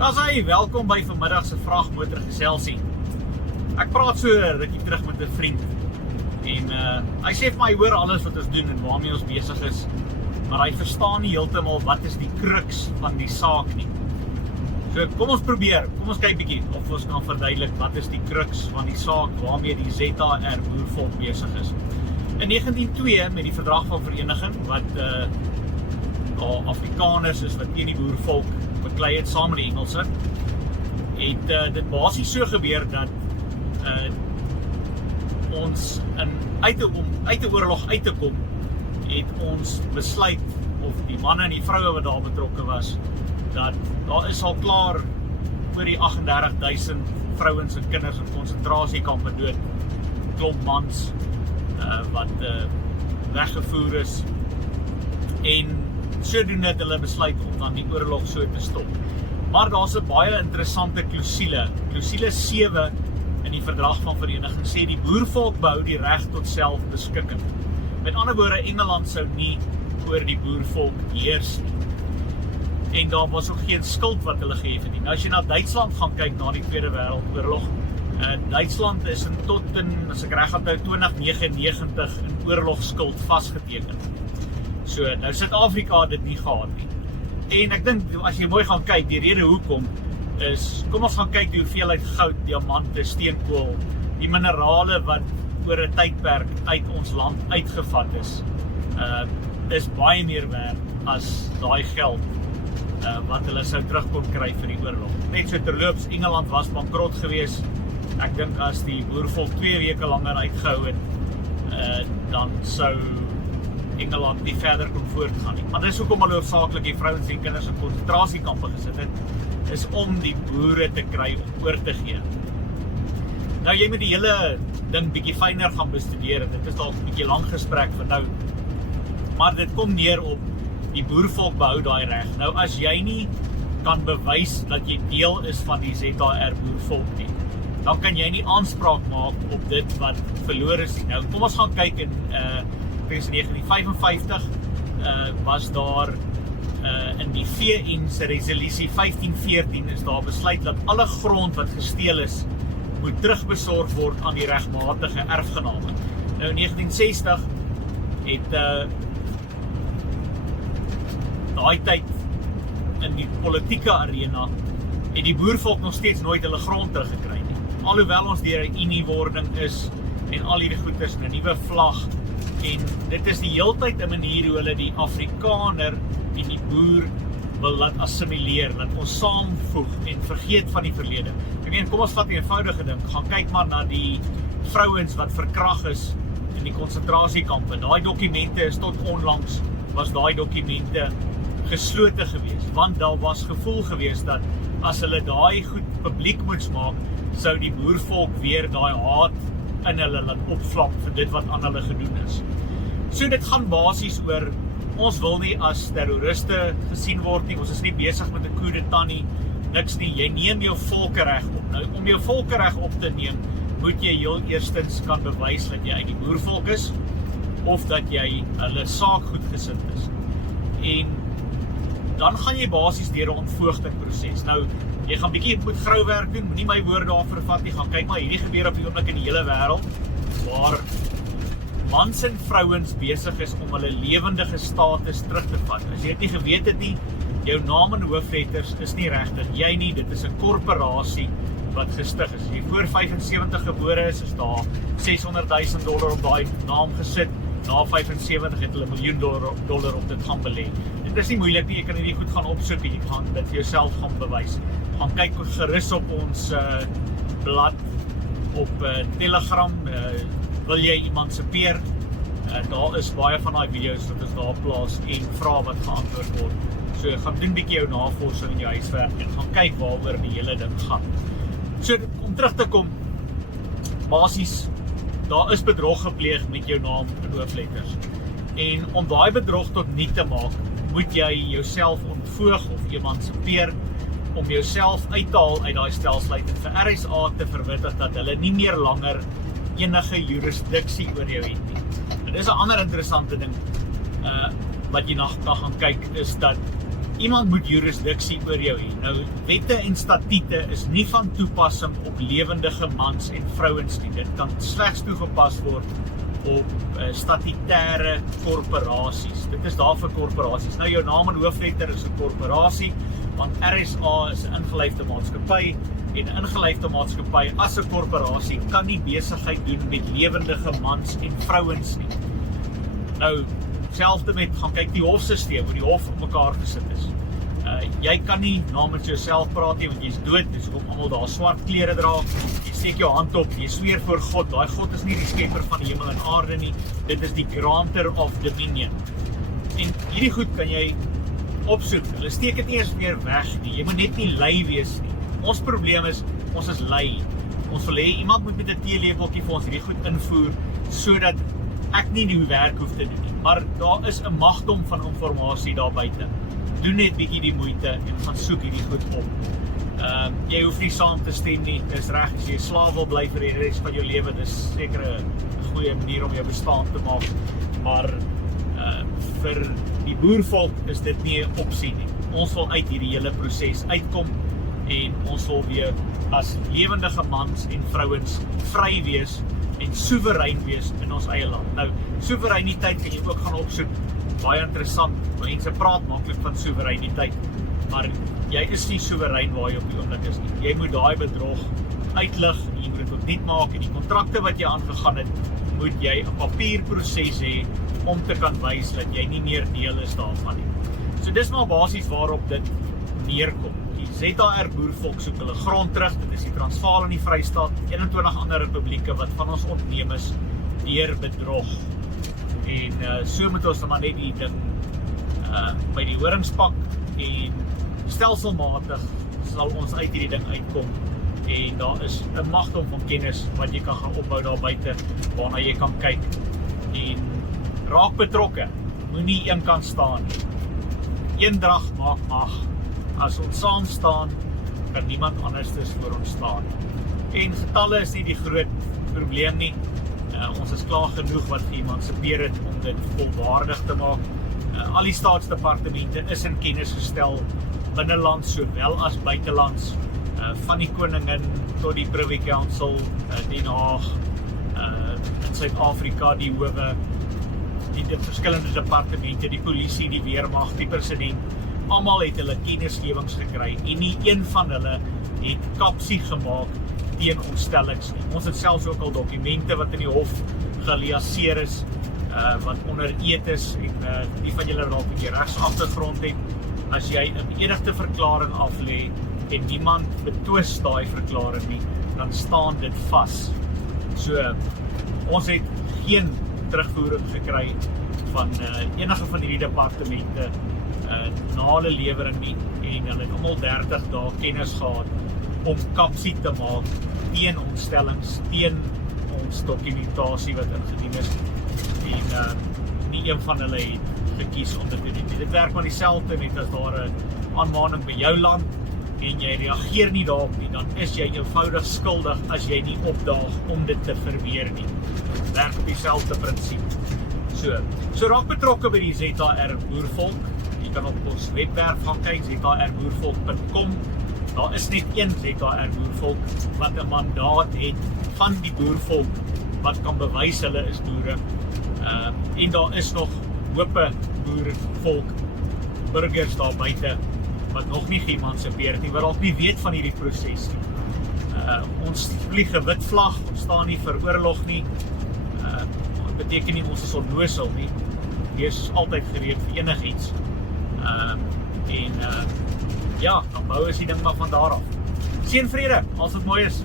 Daar is hy, welkom by vanmiddag se vragmotor geselsie. Ek praat so rukkie terug met 'n vriend en hy sê vir my, hy hoor alles wat ons doen en waarmee ons besig is, maar hy verstaan nie heeltemal wat is die crux van die saak nie. So kom ons probeer, kom ons kyk bietjie of ons kan verduidelik wat is die crux van die saak waarmee die ZAR boervolk besig is. In 1902 met die verdrag van vereniging wat Afrikaners is wat teen die boervolk beklei het saam met die Engelse, het dit basies so gebeur dat ons uit die oorlog uit te kom, het ons besluit, of die manne en die vroue wat daar betrokke was, dat daar is al klaar oor die 38.000 vrouens en kinders in konsentrasiekampe dood, klomp mans wat weggevoer is, en sodoende het hulle besluit om dan die oorlog so te stop. Maar daar's 'n baie interessante klousule 7 in die verdrag van vereniging sê die boervolk behou die reg tot selfbeskikking. Met ander woorde, Engeland sou nie oor die boervolk heers nie. En daar was ook geen skuld wat hulle gehef het nie. Nou as jy na Duitsland gaan kyk na die Tweede Wêreldoorlog, Duitsland is tot in, as ek reg onthou, 2099 in oorlogsskuld vasgeteken. So, nou Suid-Afrika het dit nie gehad nie. En ek dink, as jy mooi gaan kyk, die rede hoekom is, kom ons gaan kyk die hoeveelheid goud, diamante, steenkool, die minerale wat oor 'n tydperk uit ons land uitgevat is baie meer werd as daai geld wat hulle sou terug kon kry vir die oorlog. Net so terloops, Engeland was bankrot geweest. Ek dink as die boervolk 2 weke langer uitgehou het, dan sou Engeland nie verder kon voortgaan nie. Maar dis hoekom hulle hoofsaaklik die vrouens en kinders in konsentrasiekampe gesit het, is om die boere te kry om oor te gee. Nou jy moet die hele ding bietjie fyner gaan bestudeer, dit is dalk 'n bietjie lang gesprek vir nou, maar dit kom neer op die boervolk behou daai reg. Nou as jy nie kan bewys dat jy deel is van die ZAR boervolk nie, dan kan jy nie aanspraak maak op dit wat verloor is nie. Nou kom ons gaan kyk in 1955 was daar in die VN se resolusie 1514 is daar besluit dat alle grond wat gesteel is moet terugbesorg word aan die regmatige erfgename. Nou in 1960 het daai tyd in die politieke arena het die boervolk nog steeds nooit hulle grond teruggekry nie. Alhoewel ons deur 'n uniewording is en al hierdie goeders en 'n nuwe vlag, en dit is die heeltyd 'n manier hoe hulle die Afrikaner en die boer wil laat assimileer, laat ons saamvoeg en vergeet van die verlede. Ek meen, kom ons vat 'n eenvoudige ding, gaan kyk maar na die vrouens wat verkrag is in die konsentrasiekampe. Daai dokumente is tot onlangs, was daai dokumente geslote geweest, want daar was gevoel geweest dat as hulle daai goed publiek moets maak, sou die boervolk weer daai haat in hulle laat opvlak vir dit wat aan hulle gedoen is. So dit gaan basies oor, ons wil nie as terroriste gesien word nie, ons is nie besig met 'n coup d'etat nie, niks nie, jy neem jou volkereg op. Nou, om jou volkereg op te neem, moet jy heel eerstens kan bewys dat jy uit die boervolk is, of dat jy hulle saak goed gesind is. En dan gaan jy basies deur 'n ontvoogtingproses. Nou, jy gaan bietjie moet grouwerk doen, moenie my woorde daarvoor vat nie, gaan kyk maar, hierdie gebeur op die oomblik in die hele wêreld, waar mans en vrouens besig is om hulle lewendige status terug te vat. As jy dit nie geweet het nie, jou naam en hoofletters is nie regtig jy nie, dit is 'n korporasie wat gestig is. As jy voor 75 gebore is daar $600,000 op daai naam gesit, na 75 het hulle $1 miljoen op dit gaan belê. Dit is nie moeilik nie, jy kan hierdie goed gaan opsoek, jy gaan dit vir jouself gaan bewys. Gaan kyk gerus op ons blad op Telegram, wil jy emansipeer, daar is baie van daai video's wat ons daar plaas en vrae wat geantwoord word. So gaan doen bietjie jou navorsing in jou huiswerk en gaan kyk waaroor die hele ding gaan. So om terug te kom, basies, daar is bedrog gepleeg met jou naam en hoofletters. En om daai bedrog tot niet te maak, moet jy jouself ontvoog of emansipeer om jouself uit te haal uit daai stelsel uit en vir RSA te verwittig dat hulle nie meer langer enige jurisdiksie oor jou het nie. En dis 'n ander interessante ding wat jy na gaan kyk, is dat Iemand moet jurisdiksie oor jou hê. Nou, wette en statute is nie van toepassing op lewendige mans en vrouens nie. Dit kan slegs toegepas word op statutêre korporasies. Dit is daar vir korporasies. Nou, jou naam en hoofletter is 'n korporasie, want RSA is 'n ingelyfde maatskappy, en 'n ingelyfde maatskappy as 'n korporasie kan nie besigheid doen met lewendige mans en vrouens nie. Nou, selfde met, gaan kyk die hofsisteem, hoe die hof op mekaar gesit is. Jy kan nie namens jouself praat nie, want jy is dood, dis hoekom almal daar swart klere dra, jy steek jou hand op, jy sweer voor God, daai God is nie die skepper van die hemel en aarde nie, dit is die granter of dominion. En hierdie goed kan jy opsoek, hulle steek dit nie eens meer weg nie, jy moet net nie lui wees nie. Ons probleem is, ons is lui. Ons wil hê, iemand moet met 'n teelepeltjie vir ons hierdie goed invoer, sodat ek nie die werk hoef te doen nie. Maar daar is 'n magdom van inligting daar buite. Doen net bietjie die moeite en gaan soek hierdie goed op. Jy hoef nie saam te stem nie, dis reg, as jy 'n slaaf wil bly vir die res van jou lewe, dis seker 'n goeie manier om jou bestaan te maak, maar vir die boervolk is dit nie 'n opsie nie. Ons wil uit hierdie hele proses uitkom, en ons wil weer as lewendige mans en vrouens vry wees en soewerein wees in ons eie land. Nou, soewereiniteit kan jy ook gaan opsoek, baie interessant, mense praat maklik van soewereiniteit, maar jy is nie soewerein waar jy op die oomblik is nie. Jy moet daai bedrog uitlig, en jy moet dit opnuut maak, en die kontrakte wat jy aangegaan het, moet jy 'n papierproses hê, om te kan wys dat jy nie meer deel is daarvan nie. So dis maar basies waarop dit neerkom. Die ZAR boervolk soek hulle grond terug, dit is die Transvaal en die Vrystaat, 21 ander republieke wat van ons ontneem is deur bedrog. En so moet ons maar net die ding by die horings pak, en stelselmatig sal ons uit hierdie ding uitkom, en daar is 'n magdom van kennis wat jy kan gaan opbou daar buite, waarna jy kan kyk, en raak betrokke, moenie een kant staan nie. Eendrag maak mag. As ons saam staan, kan niemand anders voor ons staan. En getalle is nie die groot probleem nie. Ons is klaar genoeg wat geëmansipeer het om dit volwaardig te maak. Al die staatsdepartemente is in kennis gestel, binnelands sowel as buitelands, van die koningin tot die Privy Council, Den Haag, in Suid-Afrika, die howe, die verskillende departemente, die polisie, die weermag, die president, almal het hulle kennisgewings gekry, en nie een van hulle het kapsie gemaak teen ons stellings nie. Ons het selfs ook al dokumente wat in die hof geliaseer is, wat onder eed is, en die van julle dalk 'n bietjie regsagtergrond het, as jy 'n beëdigde verklaring aflê, en niemand betwis daai verklaring nie, dan staan dit vas. So, ons het geen terugvoering gekry van enige van hierdie departemente na hulle lewering nie, en hulle het almal 30 dae kennis gehad om kapsie te maak teen ons stellings, teen ons dokumentasie wat ingedien is, en nie een van hulle het gekies om dit te doen. Dit werk maar dieselfde net as daar 'n aanmaning by jou land, en jy reageer nie daarop nie, dan is jy eenvoudig skuldig as jy nie opdaag om dit te verweer nie. Werk op dieselfde prinsip. So raak betrokke by die ZAR boervolk. Jy kan op ons webwerf gaan kyk, zarboervolk.com. Daar is net een ZAR boervolk wat 'n mandaat het van die boervolk wat kan bewys hulle is boere. En daar is nog hope boervolk, burgers daar buite wat nog nie geëmansipeer het nie, wat dalk nie weet van hierdie proses nie. Ons vlieg 'n wit vlag, ons staan nie vir oorlog nie. Dit beteken nie ons is onnosel nie. Wees is altyd gereed vir enigiets. Ja, dan bou is die ding maar van daar af. Seën vrede, als het mooi is.